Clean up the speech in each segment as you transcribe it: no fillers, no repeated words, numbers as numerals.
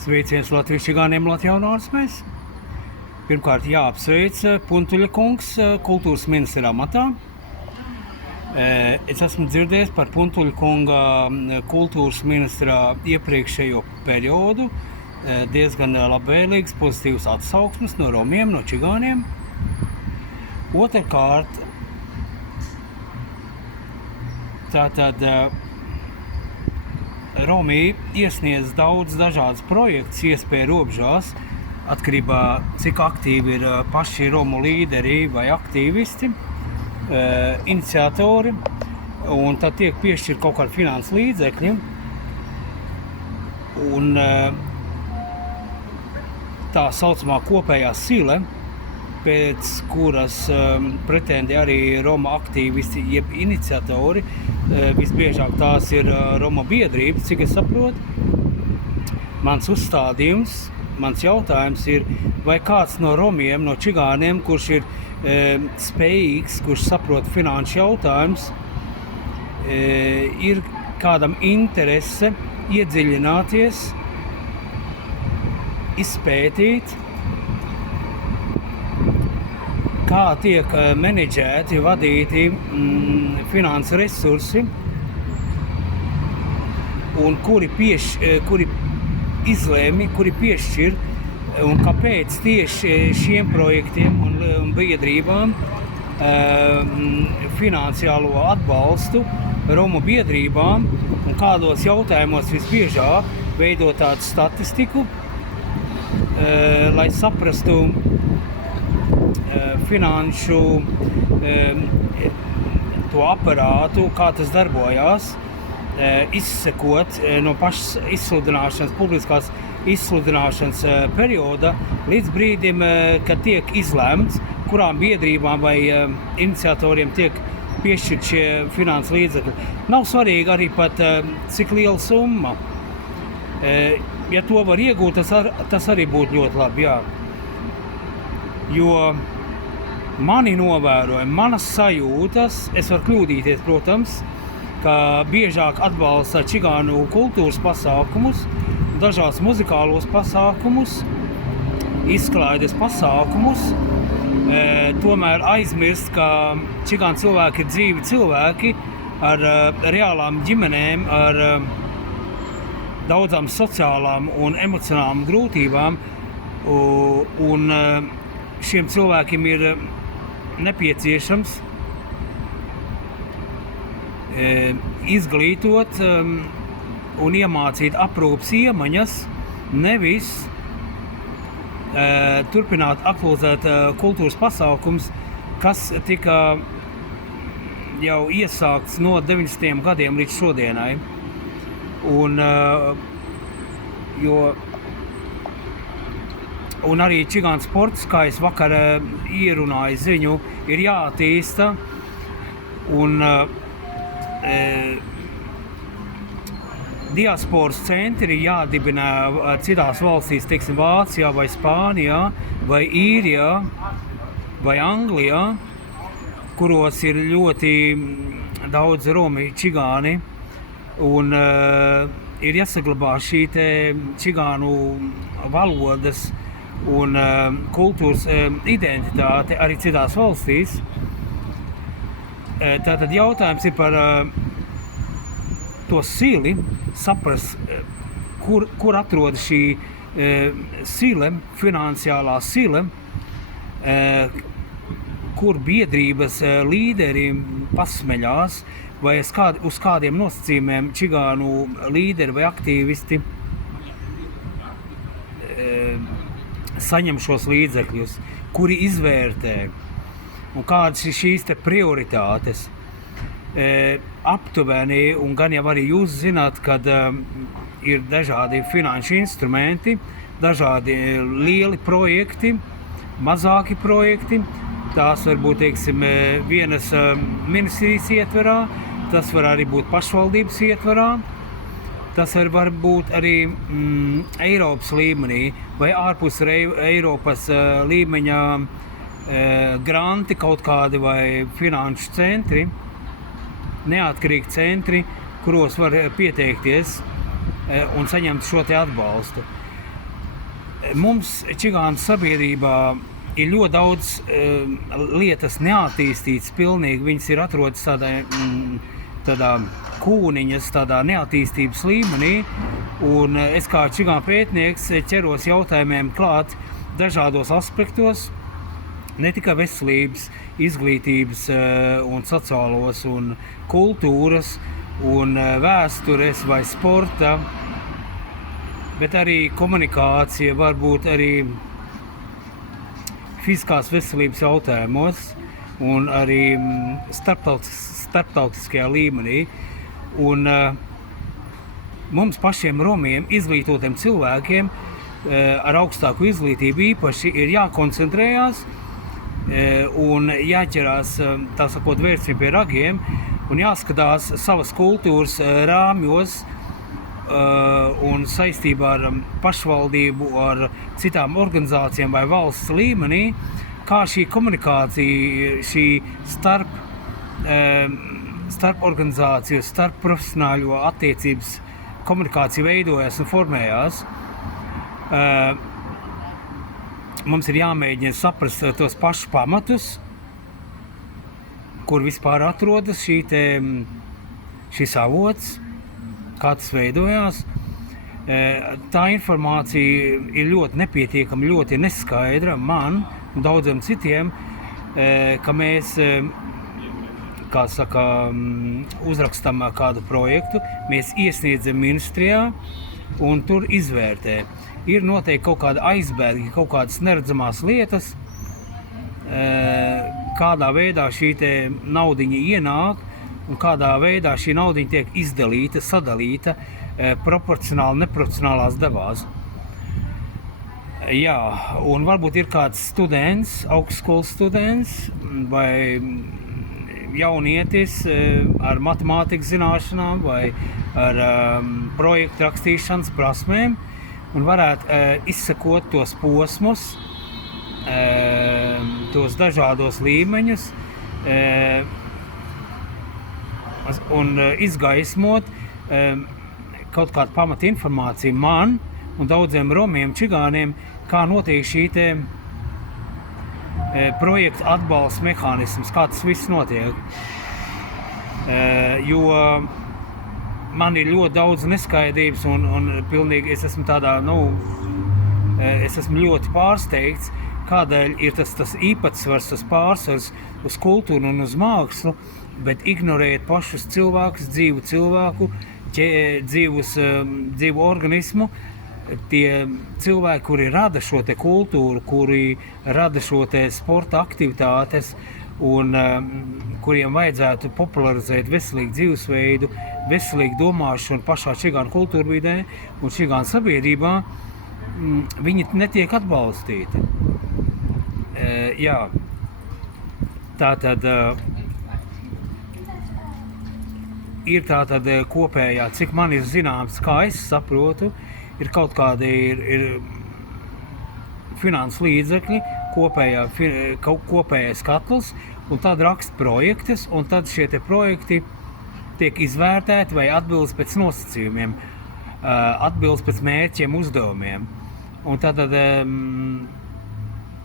Sveiciens Latvijas čigāniem Latjaunārsmēs. Pirmkārt jāapsveic Puntuļa kungs kultūras ministra amatā. Es esmu dzirdējis par Puntuļa kunga kultūras ministra iepriekšējo periodu. Diezgan labvēlīgs, pozitīvs atsauksmes no romiem, no čigāniem. Otrkārt, tātad Romi iesniedz daudz dažādas projekts, iespēja robežās, atkarībā cik aktīvi ir paši Romu līderi vai aktīvisti, iniciatori, un tad tiek piešķirt kaut kādi finanses līdzekļi. Un tā saucamā kopējā sile, pēc kuras pretendē arī Roma aktīvisti, jeb iniciatori, visbiežāk tās ir Roma biedrības, cik es saprotu. Mans uzstādījums, mans jautājums ir, vai kāds no romiem, no čigāniem, kurš ir spējīgs, kurš saprot finanšu jautājums, ir kādam interese iedziļināties, izpētīt, kā tiek menedžēti, vadīti finanses resursi un kuri izlēmi, kuri piešķir un kāpēc tieši šiem projektiem un biedrībām finansiālo atbalstu Romu biedrībām un kādos jautājumos visbiežāk veidot tādu statistiku, lai saprastu finanšu to aparātu, kā tas darbojās, izsekot no pašas izsludināšanas, publiskās izsludināšanas perioda līdz brīdim, kad tiek izlemts, kurām biedrībām vai iniciatoriem tiek piešķirt šie finanses līdzekļi. Nav svarīgi arī pat cik liela summa. Ja to var iegūt, tas arī būtu ļoti labi, jā. Jo mani novērojumi, manas sajūtas, es varu kļūdīties, protams, ka biežāk atbalsta čigānu kultūras pasākumus, dažādas muzikālos pasākumus, izklaides pasākumus, tomēr aizmirst, ka čigānu cilvēki ir dzīvi cilvēki ar reālām ģimenēm, ar daudzām sociālām un emocionālām grūtībām, un šiem cilvēkiem ir nepieciešams izglītot un iemācīt aprūpes iemaņas, nevis turpināt aktualizēt kultūras pasākums, kas tika jau iesākts no 90. gadiem līdz šodienai. Un arī čigānu sports, kā es vakar ierunāju ziņu, ir jāattīsta un diasporas centri jādibina citās valstīs, teiksim, Vācijā vai Spānijā vai Īrijā vai Anglijā, kuros ir ļoti daudz romi čigāni un ir jāsaglabā šī te čigānu valodas un kultūras identitāte arī citās valstīs. Tātad jautājums ir par to sili, saprast, kur atrodas šī sile, finansiālā sile, kur biedrības līderi pasmeļās, vai uz kādiem nosacījumiem čigānu līderi vai aktīvisti saņem šos līdzekļus, kuri izvērtē un kādas ir šīs te prioritātes. Aptuveni, un gan jau arī jūs zināt, kad ir dažādi finanšu instrumenti, dažādi lieli projekti, mazāki projekti. Tās var būt, teiksim, vienas ministrijas ietverā, tas var arī būt pašvaldības ietverā, tas var būt arī Eiropas līmenī vai ārpus Eiropas līmeņa granti kaut kādi vai finanšu centri, neatkarīgi centri, kuros var pieteikties un saņemt šo te atbalstu. Mums čigānu sabiedrībā ir ļoti daudz lietas neattīstītas pilnīgi. Viņas ir atrodas tādā kūniņas, tādā neattīstības līmenī. Un es kā čigānu pētnieks ķeros jautājumiem klāt dažādos aspektos, ne tikai veselības, izglītības un sociālos un kultūras un vēstures vai sporta, bet arī komunikācija, varbūt arī fiziskās veselības jautājumos un arī starptautiskajā līmenī. Un mums pašiem romiem, izglītotiem cilvēkiem ar augstāku izglītību īpaši ir jākoncentrējās un jāķerās, tā sakot, vērsim pie ragiem un jāskatās savas kultūras rāmjos un saistībā ar pašvaldību, ar citām organizācijām vai valsts līmenī, kā šī komunikācija, šī starp organizāciju, starp profesionāļo attiecības komunikācija veidojas un formējās. Mums ir jāmēģina saprast tos pašus pamatus, kur vispār atrodas šis avots, kā tas veidojās. Tā informācija ir ļoti nepietiekama, ļoti neskaidra man un daudziem citiem, ka mēs, kā saka, uzrakstam kādu projektu, mēs iesniedzam ministrijā un tur izvērtē. Ir noteikti kaut kāda aizbergi, kaut kādas neredzamās lietas, kādā veidā šī naudiņa ienāk un kādā veidā šī naudiņa tiek izdalīta, sadalīta proporcionāli, neproporcionālās devās. Jā, un varbūt ir kāds students, augstskolas students vai jaunietis ar matemātikas zināšanām vai ar projektu rakstīšanas prasmēm un varētu izsekot tos posmus, tos dažādos līmeņus un izgaismot kaut kādu pamata informāciju man un daudziem romiem, čigāniem, kā notiek šī projekta atbalsta mehānisms, kā tas viss notiek. Jo man ir ļoti daudz neskaidrības un pilnīgi es esmu es esmu ļoti pārsteigts, kādēļ ir tas īpatsvars, tas pārsvars uz kultūru un uz mākslu, bet ignorēt pašus cilvēkus, dzīvu cilvēku, dzīvu organismu, tie cilvēki, kuri rada šo te kultūru, kuri rada šo te sporta aktivitātes un kuriem vajadzētu popularizēt veselīgu dzīvesveidu, veselīgu domāšanu pašā čigānu kultūrvidē un čigānu sabiedrībā, viņi netiek atbalstīti. Jā, tātad ir tātad kopējā, cik man ir zināms, kā es saprotu, ir kaut kādi ir finanses līdzekļi, kopējais katls, un tad raksta projektus, un tad šie te projekti tiek izvērtēti vai atbilst pēc nosacījumiem, atbilst pēc mērķiem, uzdevumiem. Un tad,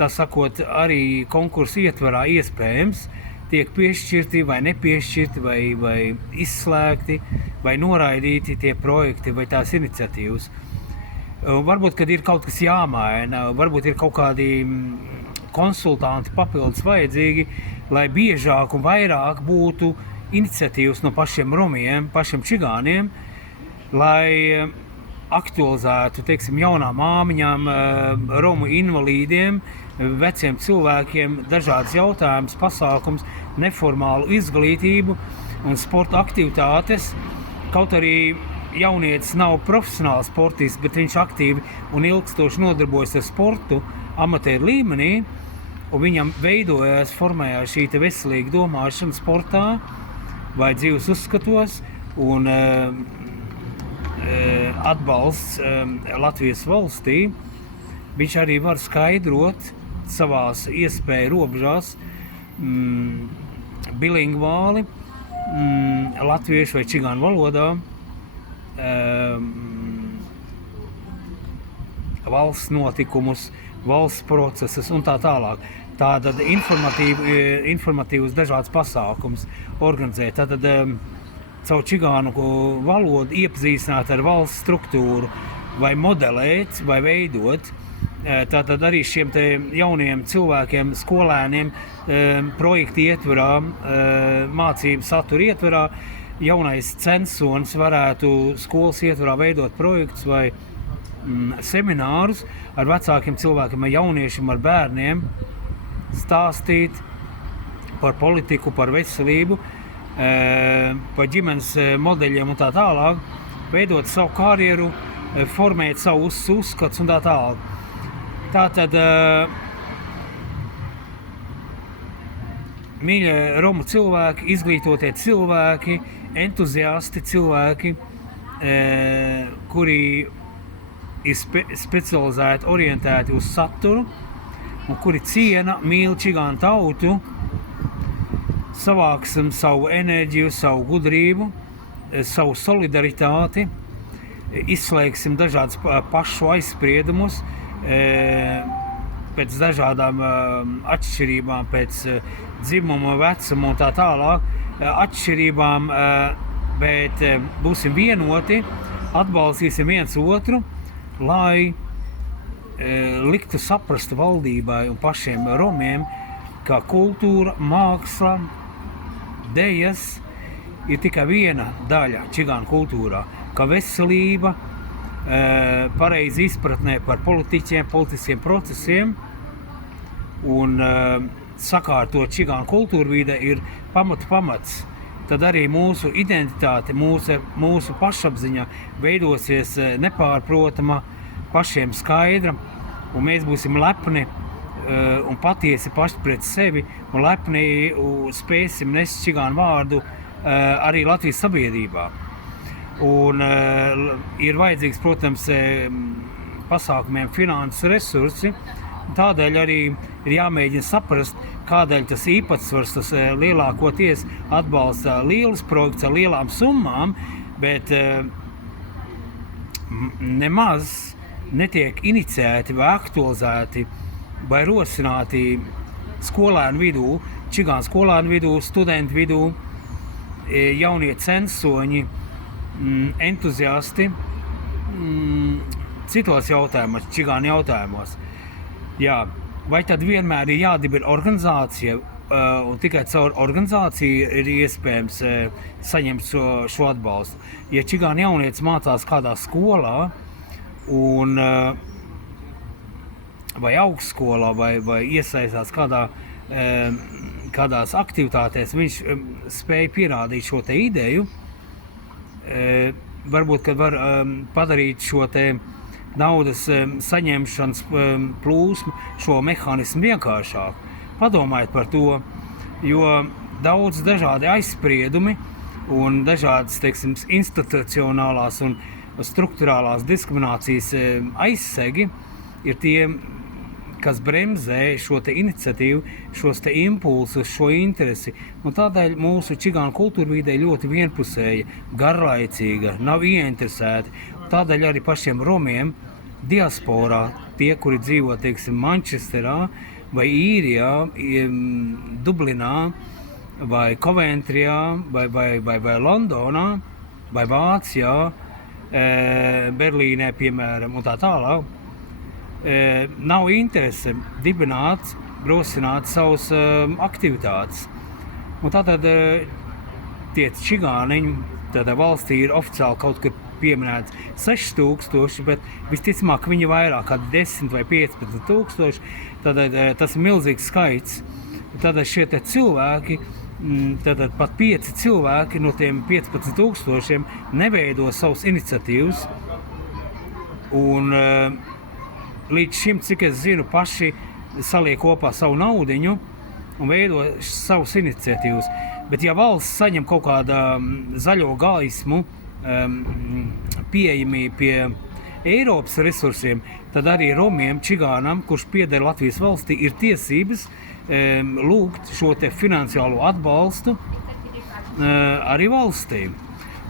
tā sakot, arī konkursu ietvarā iespējams tiek piešķirti vai nepiešķirti vai izslēgti vai noraidīti tie projekti vai tās iniciatīvas. Varbūt, kad ir kaut kas jāmaina, varbūt ir kaut kādi konsultanti papildus vajadzīgi, lai biežāk un vairāk būtu iniciatīvas no pašiem romiem, pašiem čigāniem, lai aktualizētu, teiksim, jaunām māmiņām, romu invalīdiem, veciem cilvēkiem dažādas jautājumus, pasākums, neformālu izglītību un sporta aktivitātes. Kaut arī jaunietis nav profesionāls sportists, bet viņš aktīvi un ilgstoši nodarbojas ar sportu amatieru līmenī, un viņam veidojās, formējās šī veselīga domāšana sportā vai dzīves uzskatos un atbalsts Latvijas valstī. Viņš arī var skaidrot savās iespēju robežās bilingvāli, latviešu vai čigānu valodā, valsts notikumus, valsts procesus un tā tālāk. Tātad informatīvus dažādas pasākums organizēt. Tātad caur čigānu valodu iepazīstināt ar valsts struktūru, vai modelēt, vai veidot. Tātad arī šiem te jauniem cilvēkiem, skolēniem projektu ietverā, mācību satura ietverā, jaunais censonis varētu skolas ietverā veidot projektus vai seminārus ar vecākiem cilvēkiem, ar jauniešiem, ar bērniem, stāstīt par politiku, par veselību, par ģimenes modeļiem un tā tālāk, veidot savu karjeru, formēt savu uzskats un tā tālāk. Tātad, mīļie Romu cilvēki, izglītotie cilvēki, entuziasti cilvēki, kuri ir specializēti, orientēti uz saturu, un kuri ciena, mīl čigānu tautu, savāksim savu enerģiju, savu gudrību, savu solidaritāti, izslēgsim dažādas pašu aizspriedumus, pēc dažādām atšķirībām, pēc dzimuma, vecuma un tā tālāk, atšķirībām, bet būsim vienoti, atbalstīsim viens otru, lai liktu saprast valdībai un pašiem romiem, ka kultūra, māksla, dejas ir tikai viena daļa čigānu kultūrā, ka veselība, pareizi izpratnē par politiķiem, politiskiem procesiem un sakārtot čigānu kultūrvide ir pamats. Tad arī mūsu identitāte, mūsu pašapziņa veidosies nepārprotama, pašiem skaidra, un mēs būsim lepni un patiesi paši pret sevi, un lepni spēsim nest čigānu vārdu arī Latvijas sabiedrībā. Un ir vajadzīgs, protams, pasākumiem finanses resursi, tādēļ arī ir jāmēģina saprast, kādēļ tas īpatsvars, tas lielākoties atbalsta lielas projekts ar lielām summām, bet nemaz netiek iniciēti vai aktualizēti vai rosināti skolēnu vidū, čigānu skolēnu vidū, studentu vidū, jaunie censoņi, entuziasti citos jautājumos, čigānu jautājumos. Jā, vai tad vienmēr ir jādibina organizācija, un tikai caur organizāciju ir iespējams saņemt šo atbalstu? Ja čigānu jaunietis mācās kādā skolā, un vai augstskolā, vai iesaistās kādās aktivitātēs, viņš spēja pierādīt šo te ideju, varbūt, kad var padarīt šo te naudas saņemšanas plūsmu, šo mehānismu vienkāršāku. Padomājiet par to, jo daudz dažādi aizspriedumi un dažādas, teiksim, institucionālās un strukturālās diskriminācijas aizsegi ir tie, kas bremzē šo te iniciatīvu, šos te impulsus, šo interesi. Un tādēļ mūsu čigānu kultūrvide ļoti vienpusēja, garlaicīga, nav ieinteresēti. Tādēļ arī pašiem romiem diasporā, tie, kuri dzīvo, teiksim, Mančesterā vai Īrijā, Dublinā vai Coventrijā vai Londonā vai Vācijā, Berlīnē, piemēram, un tā tālāk, nav interese dibināt, rosināt savus aktivitātes. Un tātad tie čigāniņi, tādā valstī ir oficiāli kaut kur pieminēts 6000, bet visticamāk viņi vairāk, kā 10 vai 15 tūkstoši, tad tas ir milzīgs skaits. Tad šie te cilvēki, tad pat 5 cilvēki no tiem 15 tūkstošiem neveido savus iniciatīvas. Un līdz šim, cik es zinu, paši saliek kopā savu naudiņu un veido savus iniciatīvas. Bet ja valsts saņem kaut kādu zaļo gaismu, pieejamību pie Eiropas resursiem, tad arī romiem, čigānam, kurš pieder Latvijas valstī, ir tiesības lūgt šo te finansiālo atbalstu arī valstī.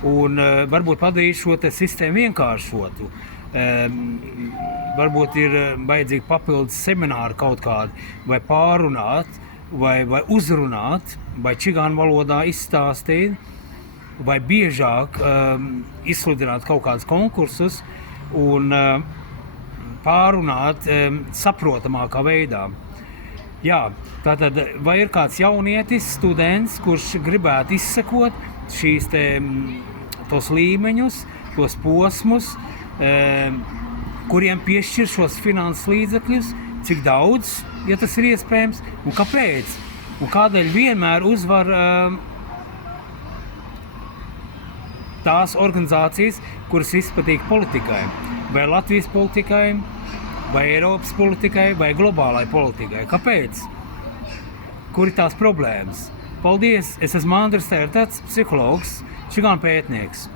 Un varbūt padarīt šo te sistēmu vienkāršotu. Varbūt ir vajadzīgi papildus semināri kaut kādi, vai pārunāt, vai uzrunāt, vai čigānu valodā izstāstīt, vai biežāk izsludināt kaut kādus konkursus un pārunāt saprotamākā veidā. Jā, tātad, vai ir kāds jaunietis, students, kurš gribētu izsekot šīs tos līmeņus, tos posmus, kuriem piešķir šos finanses līdzekļus, cik daudz, ja tas ir iespējams, un kāpēc? Un kādēļ vienmēr uzvar tās organizācijas, kuras izpatīk politikai, vai Latvijas politikai, vai Eiropas politikai, vai globālai politikai. Kāpēc? Kur ir tās problēmas? Paldies! Es esmu Andris Tērtats, psihologs, čigānu pētnieks.